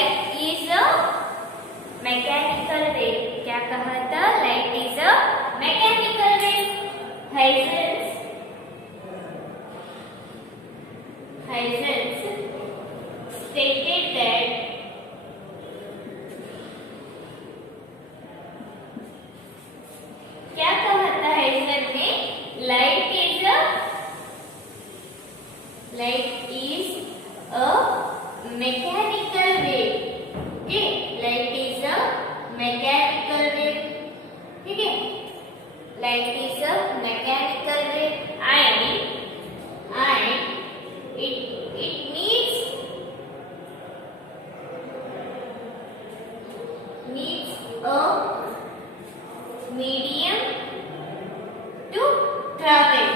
Light is a mechanical wave. क्या कहा था? Light is a mechanical wave. Huygens stated that क्या कहा था हाइजेंस ने? Light is a mechanical wave. Okay, light is a mechanical wave. ठीक है, light is a mechanical wave and it needs a medium to travel।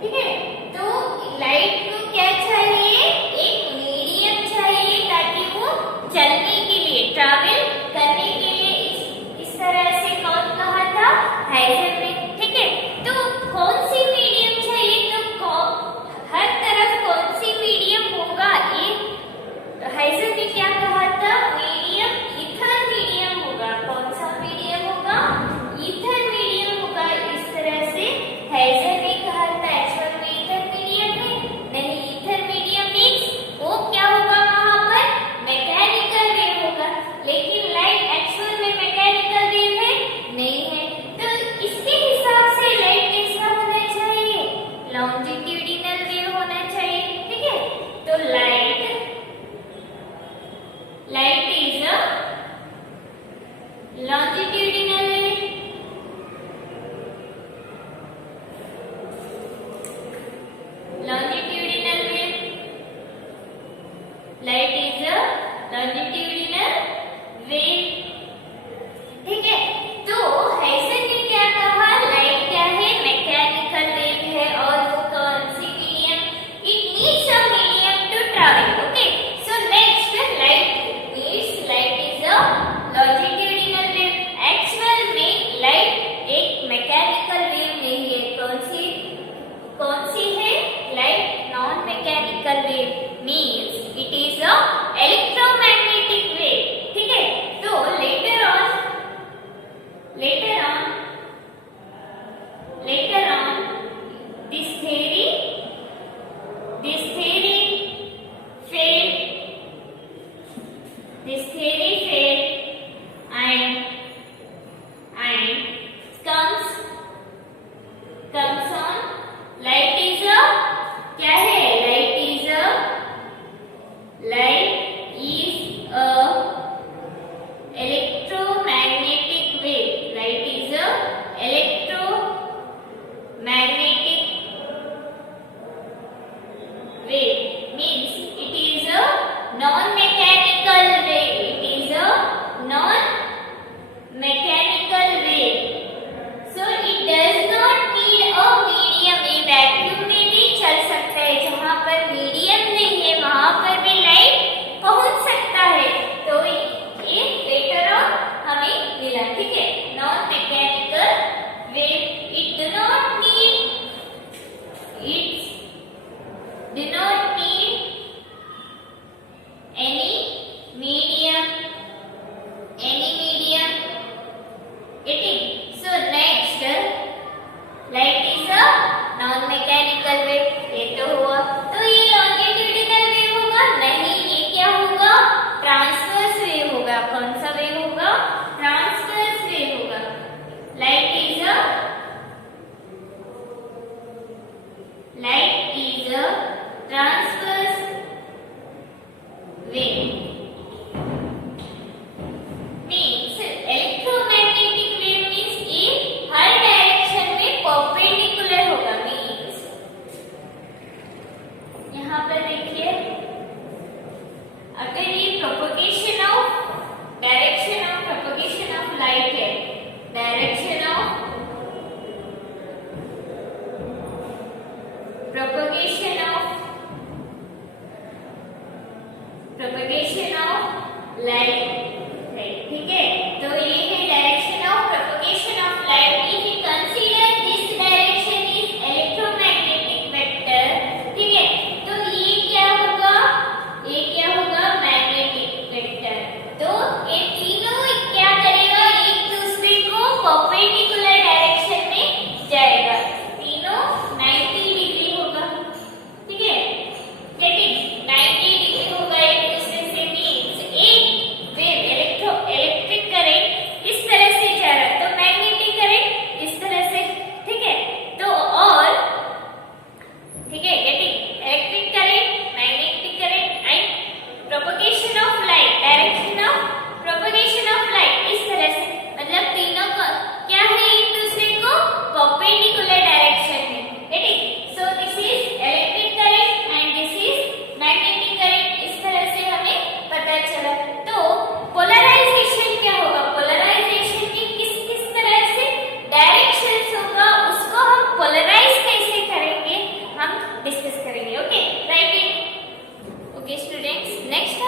ठीक है, तो light को क्या चाहिए? एक मीडियम चाहिए ताकि वो चलने के लिए, ट्रैवल करने के लिए इस तरह से कौन कहा था? हाइजेंस ने। ठीक है, तो कौन सी मीडियम चाहिए? तो हर तरफ कौन सी मीडियम होगा? ये हाइजेंस ने क्या कहा था? मीडियम, ईथर मीडियम होगा। कौन सा मीडियम होगा? ईथर मीडियम होगा। इस तरह से हाइजेंस ने कहा था। एक्चुअल में ईथर मीडियम है नहीं, ईथर मीडियम मींस वो क्या होगा? वहां पर मैकेनिकल वेव होगा। लेकिन लाइट एक्चुअल में मैकेनिकल वेव है नहीं है, तो इसके हिसाब से लाइट कैसा होना चाहिए? लॉन्जिट्यूडिनल वेव होना चाहिए। ठीक है, तो light is a longitudinal wave। longitudinal wave, light is a longitudinal wave। ठीक है, तो हाइजेंस ने क्या कहा? लाइट क्या है? मैकेनिकल वेव है। और वो कौन सी medium? It needs a medium to travel. Okay, so next light is a longitudinal wave। Actual में लाइट एक मैकेनिकल वेव नहीं है। कौन सी है? Light non mechanical wave means it is a electromagnetic wave. ठीक है, तो later on this theory failed and comes on light is a क्या है? Light is a electromagnetic wave। Light is a electromagnetic wave means it is a non-mechanical wave। It is a non-mechanical wave, so it does not need a medium। ये vacuum में भी चल सकता है। जहाँ पर मीडियम नहीं है वहां पर भी लाइट पहुंच सकता है। तो ये लेटर ऑन हमें मिला। ठीक है, non mechanical wave. It do not need any medium। Getting? So next, light is a non-mechanical wave। ये तो हुआ। तो ये longitudinal wave होगा नहीं, ये क्या होगा? ट्रांसवर्स वेव होगा। कौन सा वेव होगा? ट्रांसवर्स वेव होगा। Light is a transverse wave means electromagnetic wave means ये हर डायरेक्शन में परपेंडिकुलर होगा। मींस यहाँ पर देखिए, अगर ये प्रोपगेशन ऑफ लाइट है, direction of propagation of light है। ठीक है, तो ये है direction of propagation of light। If we consider this direction is electromagnetic vector। ठीक है, तो ये क्या होगा?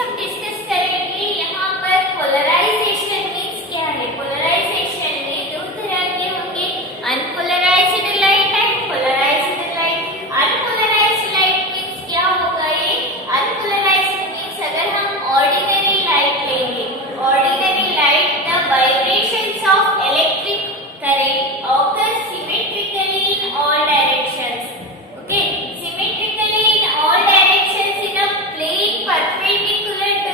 हम डिस्कस करेंगे यहाँ पर पोलराइजेशन मीन्स क्या है। पोलराइजेशन में दो तरह के होंगे, unpolarized light and polarized light. Unpolarized light means क्या होगा ये? अनपोलराइज्ड मीन्स अगर हम ऑर्डिनरी लाइट लेंगे, ordinary light the vibrations of electric current occurs symmetrically in all directions. Okay, symmetrically in all directions in a plane perpendicular to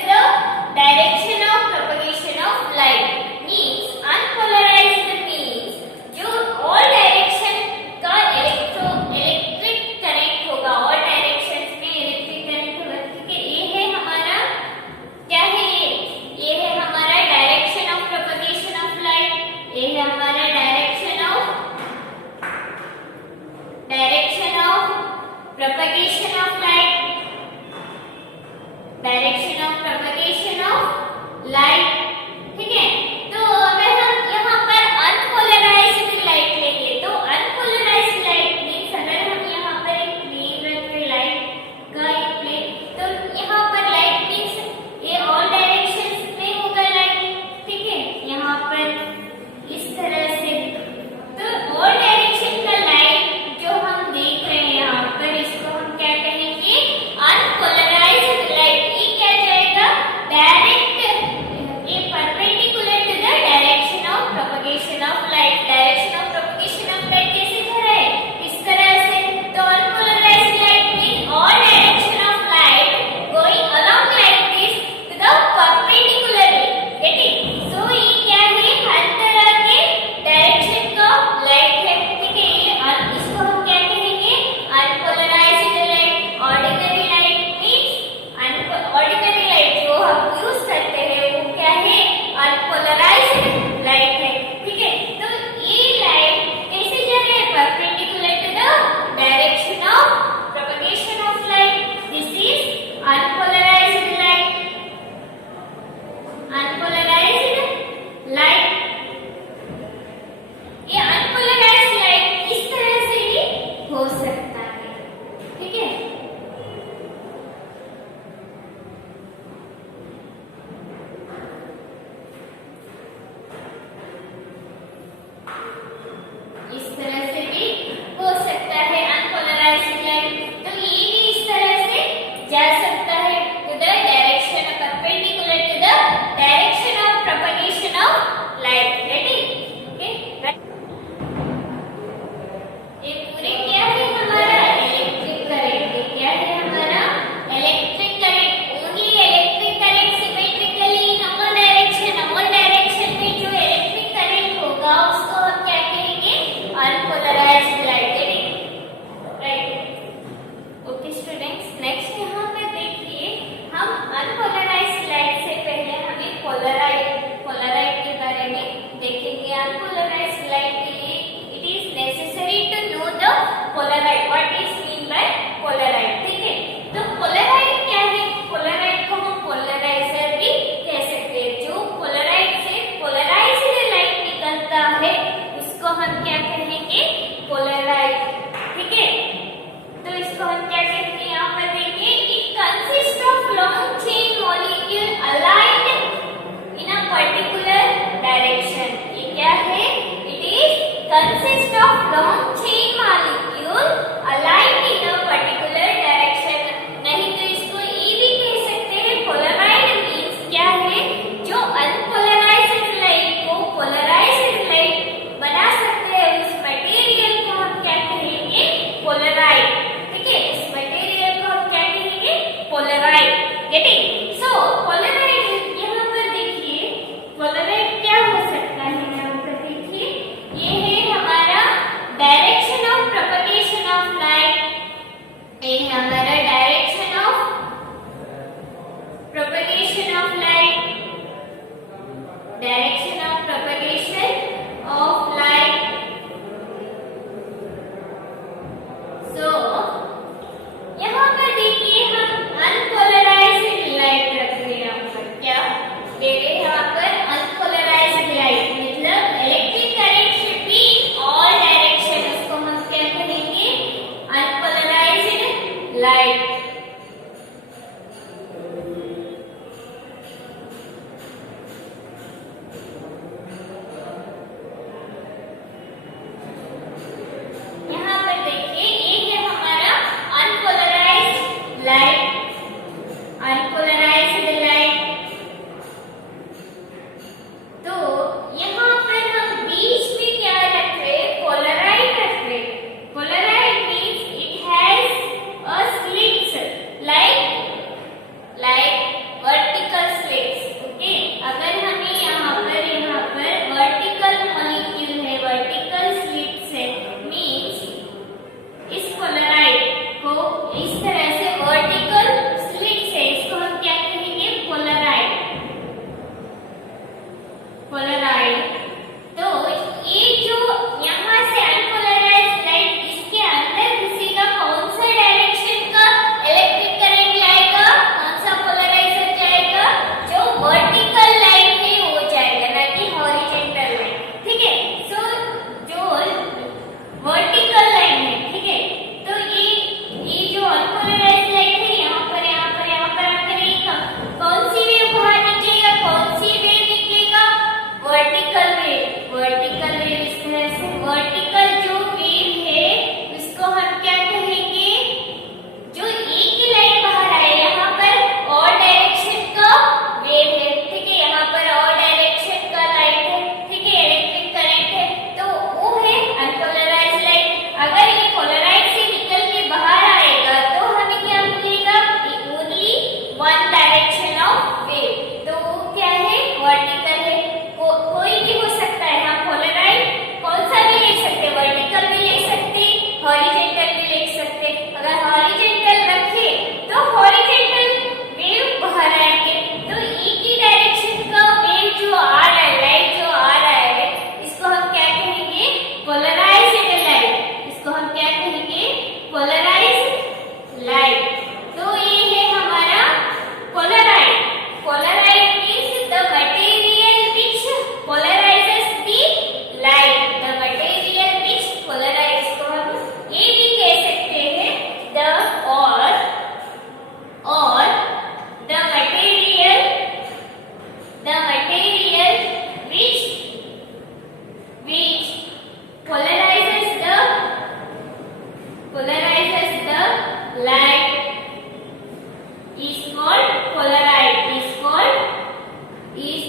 is called polarized, is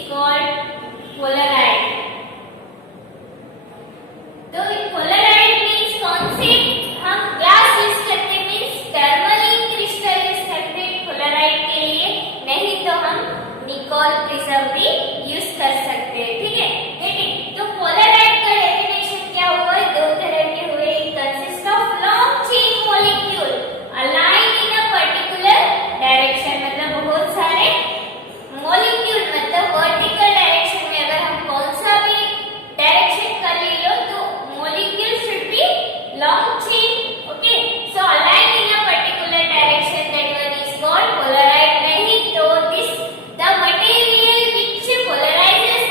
called polarized. तो Polaroid means कौन से हम glass use करते means tourmaline crystal use करते Polaroid के लिए, नहीं तो हम निकोल प्रिज्म भी यूज कर सकते हैं, ठीक है बेटी। तो पोलराइड का डेफिनेशन क्या हुआ, दो तरह के हुए, consist of long chain molecule aligned in a particular direction, मतलब बहुत सारे मॉलिक्यूल, मतलब वर्टिकल डायरेक्शन में अगर हम कौन सा भी डायरेक्शन कर ले लो तो molecule should be long chain, okay, so aligned in a particular direction, that one is called polarized. नहीं तो this the material which polarizes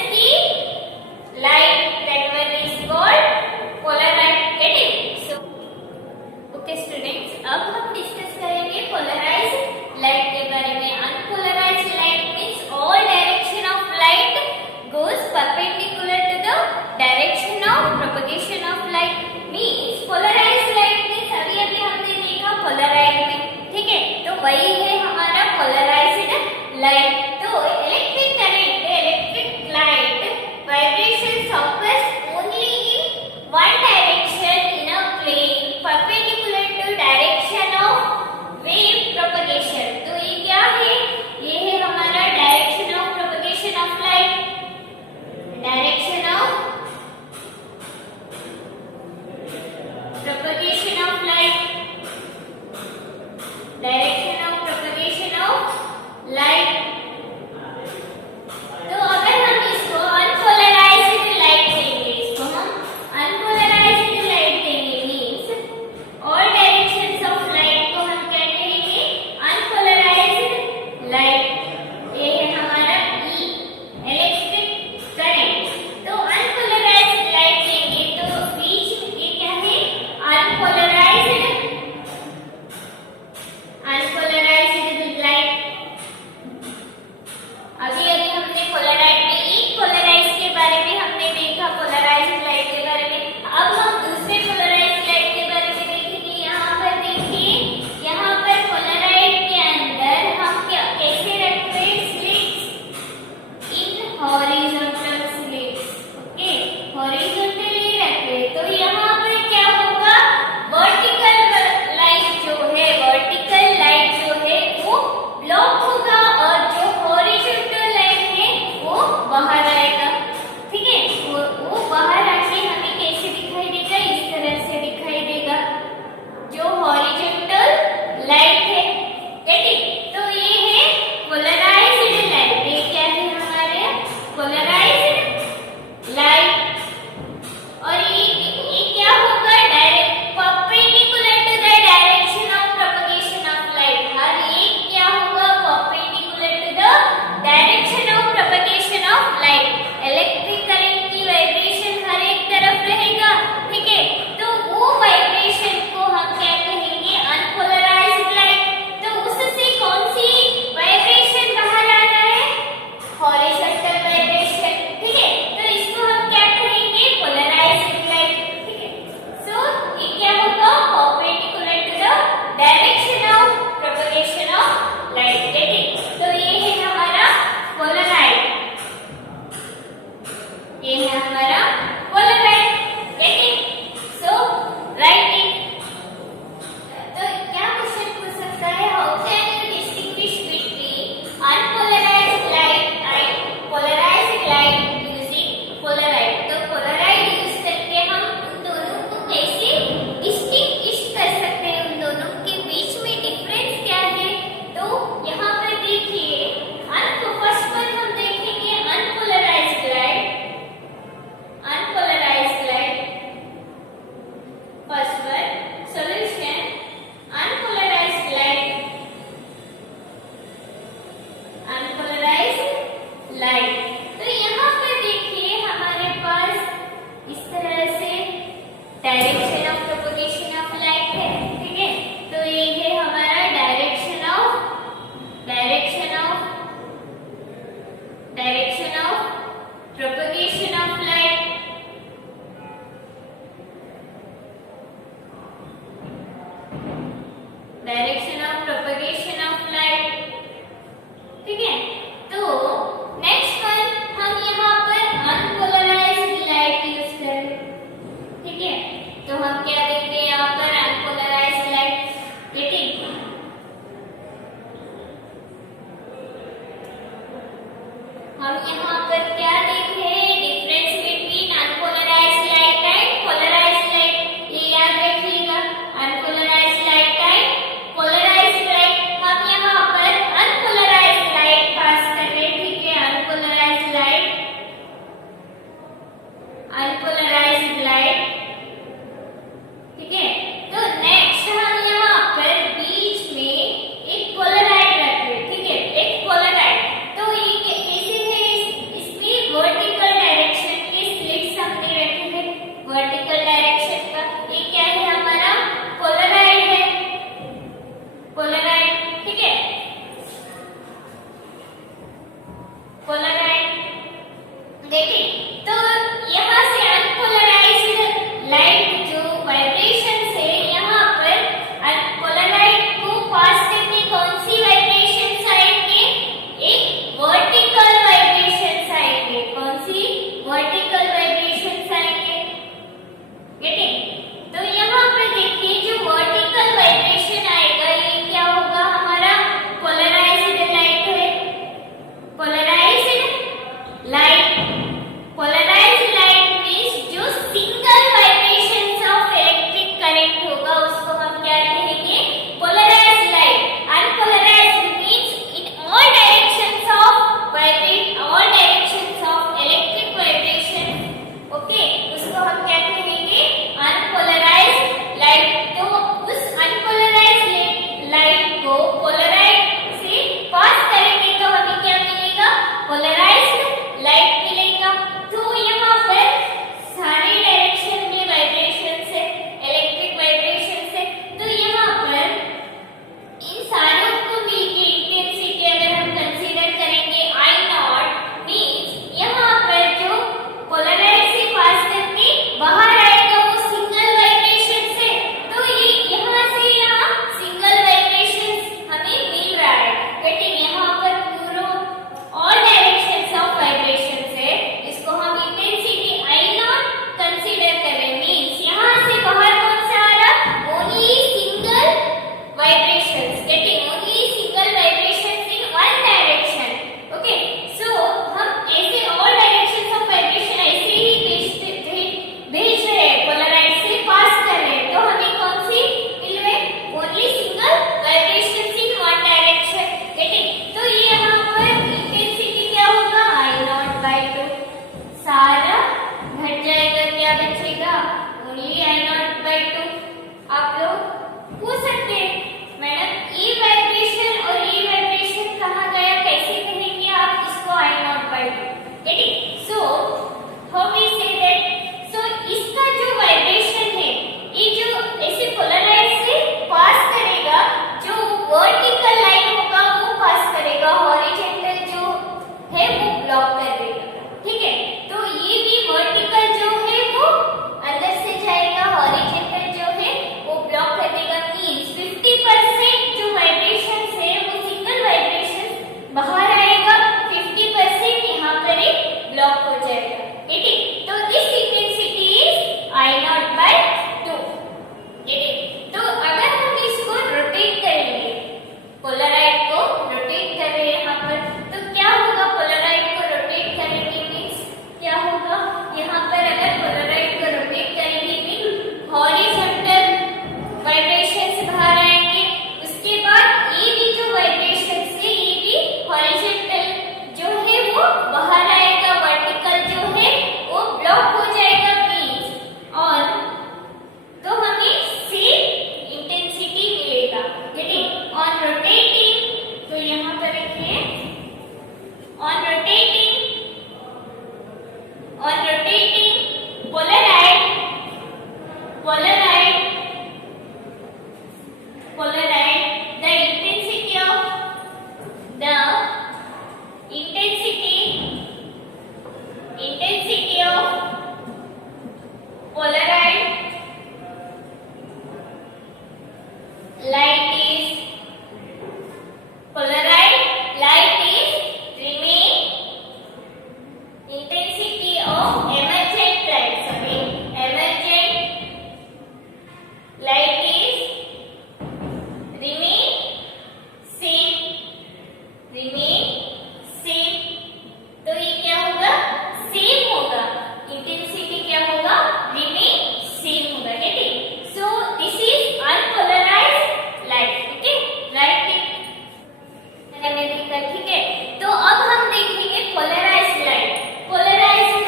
रहेगा, ठीक है। तो अब हम देखेंगे पोलराइज्ड लाइट। Polarised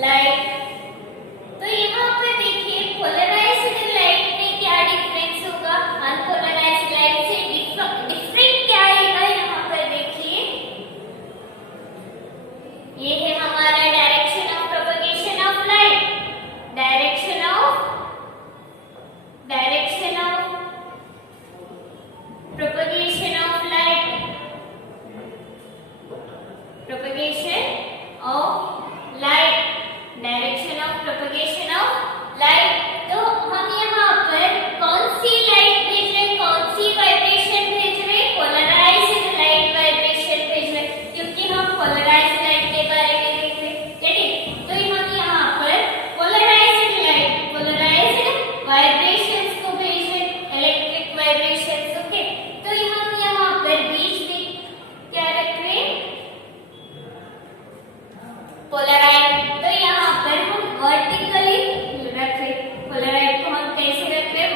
light. तो यहाँ पे देखिए पोलराइज्ड लाइट में क्या डिफरेंस होगा अनपोलराइज्ड लाइट से, डिफरेंट क्या आएगा यहाँ पर देखिए। ये है हमारा direction of propagation of light, direction of propagation of light, propagation of light, direction of propagation of light। तो हम यहाँ पर कौन सी लाइट भेज रहे हैं, कौन सी वाइब्रेशन भेज रहे हैं, पोलराइज्ड लाइट वाइब्रेशन भेज रहे हैं, क्योंकि हम पोलराइज्ड लाइट के बारे में देख रहे हैं, ठीक। तो हम यहाँ पर पोलराइज्ड लाइट, पोलराइज्ड वाइब्रेशंस को भेज रहे हैं, इलेक्ट्रिक वाइब्रेशंस, ओके। तो हम यहाँ पर बीच में क्या रख रहे हैं, पोलराइड। तो यहाँ पर हम वर्टिकली रख रहे हैं, पोलराइड को हम कैसे रख रहे हैं,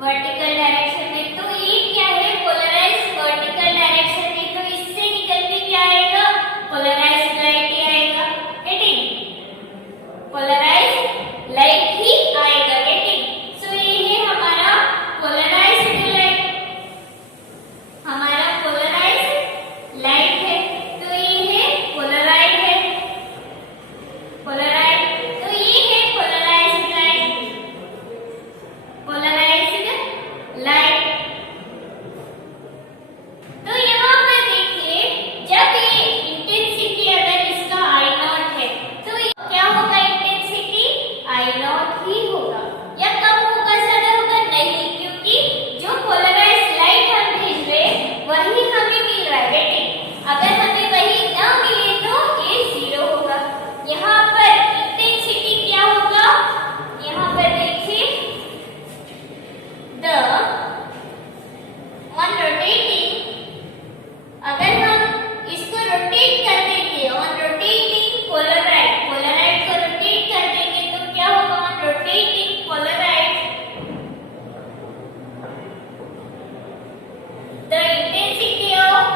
वर्टिकल डायरेक्शन में। तो ये क्या है, पोलराइज्ड वर्टिकल डायरेक्शन में, तो इससे निकल के क्या आएगा, पोलराइज्ड लाइट ही आएगा, गेटिंग, पोलराइज्ड लाइट ही आएगा, गेटिंग। सो ये है हमारा पोलराइज्ड लाइट, हमारा पोलराइज्ड लाइट है। तो ये है पोलराइड है, पोलराइड। तो ये है पोलराइज्ड लाइट, पोलराइज्ड लाइट। तो यहाँ पे देखिए जब ये इंटेंसिटी अगर इसका I नॉट है तो क्या होगा, इंटेंसिटी I नॉट ही होगा, या कम होगा, ज्यादा होगा नहीं, क्योंकि जो पोलराइज्ड लाइट हम भेज रहे हैं वही हमें मिल रहा है, बेटे। अगर हमें वही ना मिले तो ये जीरो होगा। यहाँ पर इंटेंसिटी क्या होगा, यहाँ पर देखिए द ऑन रोटेटिंग, अगर हम इसको रोटेट कर देंगे, ऑन रोटेटिंग पोलराइड, पोलराइड को रोटेट कर देंगे तो क्या होगा, on rotating Polaroid the intensity of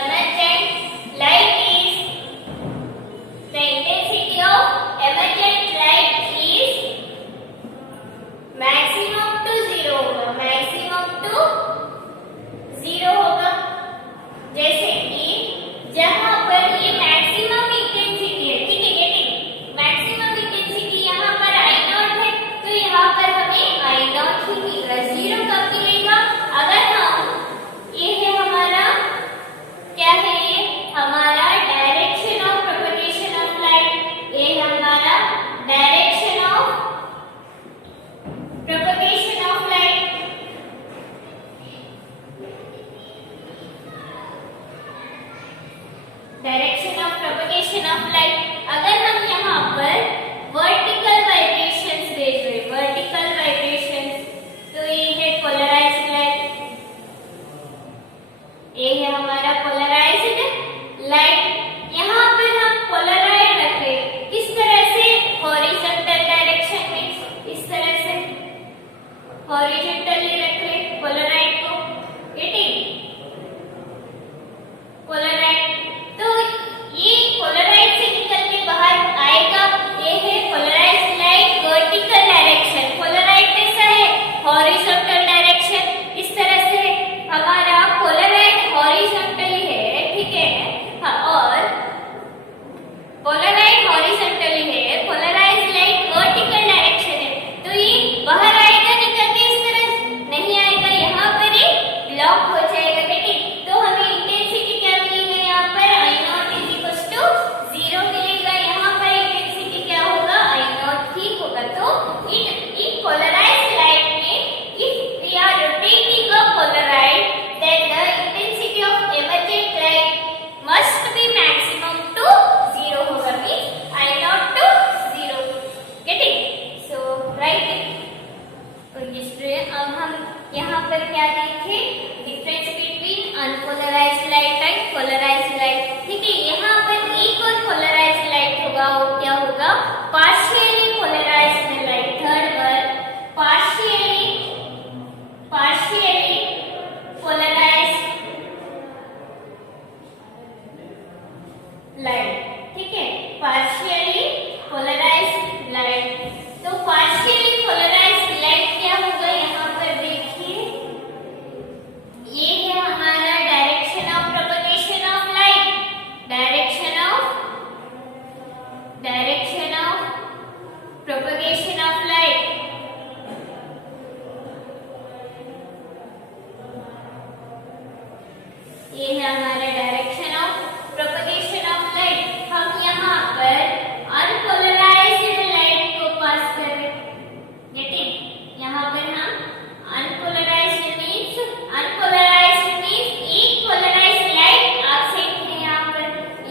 emergent light is the intensity of emergent light is maximum to zero होगा, maximum to zero होगा। जैसे कि जहां पर ये मैक्सिमम इंटेंसिटी है, ठीक है, गेटिंग, मैक्सिमम इंटेंसिटी यहाँ पर I नॉट है, तो यहाँ पर हमें I नॉट ही मिल रहा है, जीरो कब मिलेगा, अगर हम, ये है हमारा क्या है, ये हमारा direction of propagation of light, ये हमारा direction of propagation of light. Direction of propagation of light. अगर हम यहाँ पर वर्टिकल वाइब्रेशंस भेज रहे, वर्टिकल वाइब्रेशंस, तो ये है पोलराइज्ड लाइट, ये है हमारा पोलराइज्ड लाइट। यहाँ पर हम पोलराइड रख रहे, किस तरह से, हॉरिजॉन्टल डायरेक्शन में, इस तरह से हॉरिजॉन्टली रख रहे पोलराइड को, गेटिंग, पोलराइड। तो ये पोलराइड से निकल के बाहर आएगा, ये है polarized light vertical direction, polarized कैसा है, हॉरिजॉन्टल डायरेक्शन, इस तरह से हमारा polarized horizontal partially polarized light. Third word, partially polarized light. ठीक है, partially polarized light. तो partially polarized light क्या होगा, यहाँ पर देखिए, ये है हमारा direction of propagation of light. Direction of propagation of light. ये है हमारा direction of propagation of light. हम यहाँ पर अनपोलराइज्ड लाइट को पास कर रहे हैं. गेटिंग, यहाँ पर हम अनपोलराइज्ड मीन्स एक पोलराइज्ड लाइट एब्सेंट है. यहाँ पर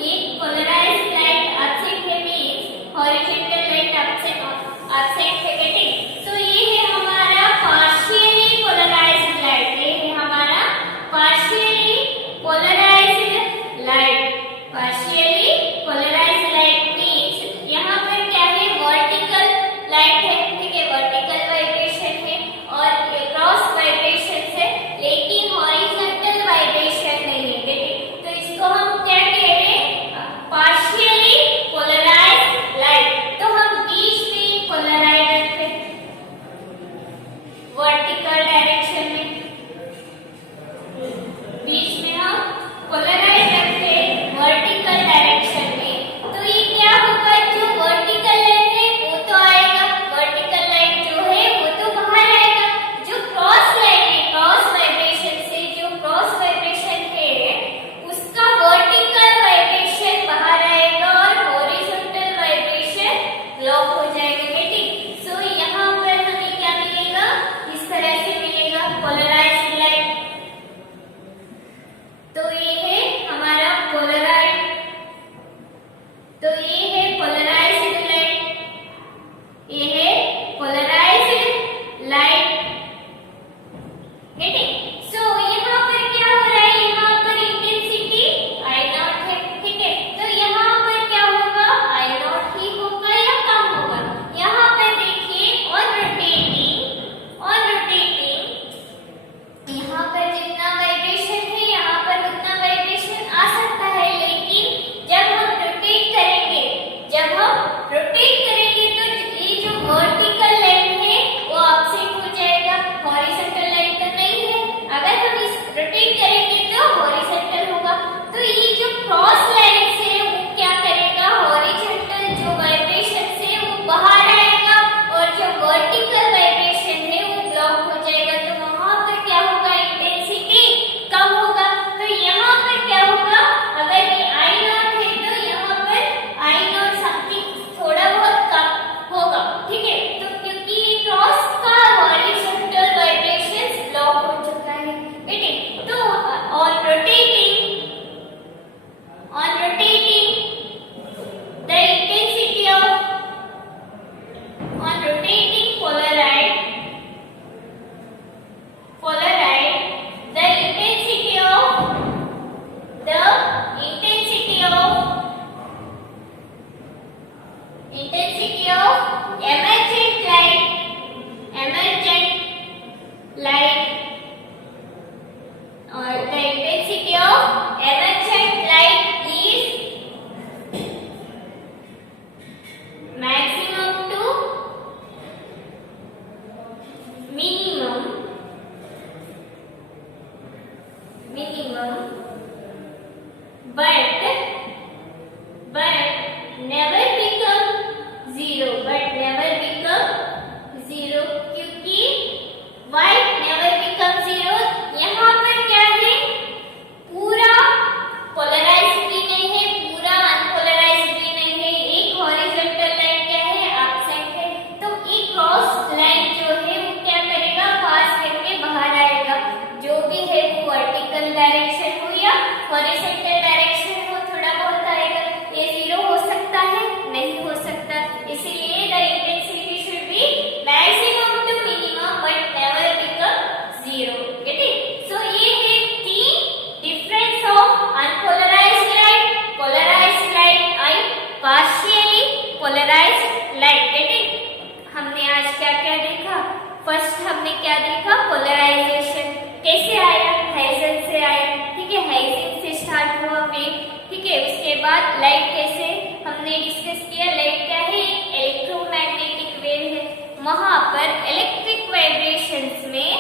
एक पोलराइज्ड लाइट एब्सेंट है मीन्स हॉरिजॉन्टल लाइट एब्सेंट है. गेटिंग, सो ये है हमारा पार्शियली पोलराइज्ड लाइट. ये है हमारा partially polarized light. Partially polarized light means यहाँ पर क्या है, वर्टिकल लाइट है. ठीक है, वर्टिकल वाइब्रेशन है और क्रॉस वाइब्रेशन है, लेकिन हॉरिजॉन्टल वाइब्रेशन नहीं है. ठीक, तो इसको हम क्या कह रहे हैं, पार्शियली पोलराइज्ड लाइट. तो हम बीच में पोलराइज रखते हैं वर्टिकल डायरेक्शन में, बीच में हम पोलराइज रखते हैं वर्टिकल डायरेक्शन में. तो ये क्या होगा, जो वर्टिकल लाइट है वो तो आएगा, वर्टिकल लाइट जो है वो तो बाहर आएगा. जो क्रॉस लाइट है, क्रॉस वाइब्रेशन से जो क्रॉस वाइब्रेशन है उसका वर्टिकल वाइब्रेशन बाहर आएगा और हॉरिजॉन्टल वाइब्रेशन ब्लॉक हो जाएगा. ठीक, सो यहाँ पर हमें क्या मिलेगा, इस तरह से मिलेगा पोलराइज्ड लाइट. तो ये है हमारा पोलराइज, तो ये है पोलराइज्ड लाइट. ये है पोलराइज्ड लाइट. गेटिंग, सो यहाँ पर क्या हो रहा है, यहाँ पर इंटेंसिटी I नॉट है. ठीक है, तो यहाँ पर क्या होगा, I नॉट ही होगा या कम होगा. यहाँ पर देखिए, ऑन रोटेटिंग यहाँ पर जितना वाइब्रेशन है यहाँ पर उतना वाइब्रेशन आ सकता है, लेकिन जब हम रोटेट करेंगे तो ये जो वर्टिकल लाइन है वो एब्सेंट हो जाएगा, हॉरिजॉन्टल लाइन तो नहीं है. अगर हम इस रोटेट करेंगे तो हॉरिजॉन्टल होगा. तो ये जो क्रॉस लाइन से वो क्या करेगा, हॉरिजॉन्टल जो वाइब्रेशन से वो बाहर आएगा और जो वर्टिकल वाइब्रेशन है वो ब्लॉक हो जाएगा. तो वहां पर क्या होगा, इंटेंसिटी कम होगा. तो यहाँ पर क्या होगा, अगर ये I नॉट है तो यहाँ पर I नॉट समथिंग थोड़ा बहुत कम होगा. ठीक है, तो क्योंकि ये क्रॉस का हॉरिजॉन्टल वाइब्रेशन ब्लॉक हो चुका है. ठीक है, तो on rotating the intensity of on rotating polaroid the intensity of emergent light or the intensity of emergent light is maximum to minimum but never become zero. क्योंकि why never become zero, यहाँ पर क्या है, पूरा polarised भी नहीं है, पूरा अनपोलराइज्ड भी नहीं है. एक हॉरिजॉन्टल लाइन क्या है, एब्सेंट है. तो एक क्रॉस लाइन जो है वो क्या करेगा, पास करके बाहर आएगा. जो भी है वो वर्टिकल डायरेक्शन हो या हॉरिजॉन्टल डायरेक्शन हो, थोड़ा बहुत आएगा. ये जीरो हो सकता है, नहीं हो सकता. इसीलिए the intensity should be maximum to minimum but never become zero. Get it? So ये है तीन difference of unpolarised light, polarised light and partially polarised है। उसके बाद लाइट कैसे हमने डिस्कस किया, लाइट क्या है, एक इलेक्ट्रोमैग्नेटिक वेव है। वहां पर इलेक्ट्रिक वाइब्रेशंस में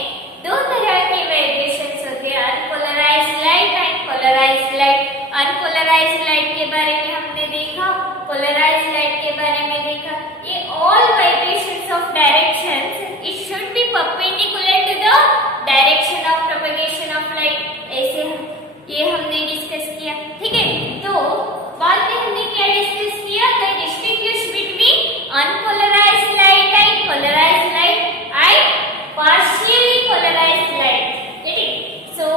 दो तरह के वाइब्रेशंस होते हैं, unpolarized light and polarized light. Unpolarized light के बारे में हमने देखा, पोलराइज्ड लाइट के बारे में देखा। ये all vibrations of directions it should be perpendicular to the direction of propagation of light. ऐसे ये हमने डिस्कस किया, ठीक है। तो बाद में हमने क्या डिस्कस किया, the distinguish between unpolarized light and polarized light and partially polarized light. Get it? So,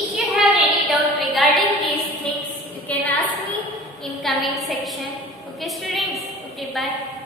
if you have any doubt regarding these things, you can ask me in comment section. Okay, students? Okay, bye.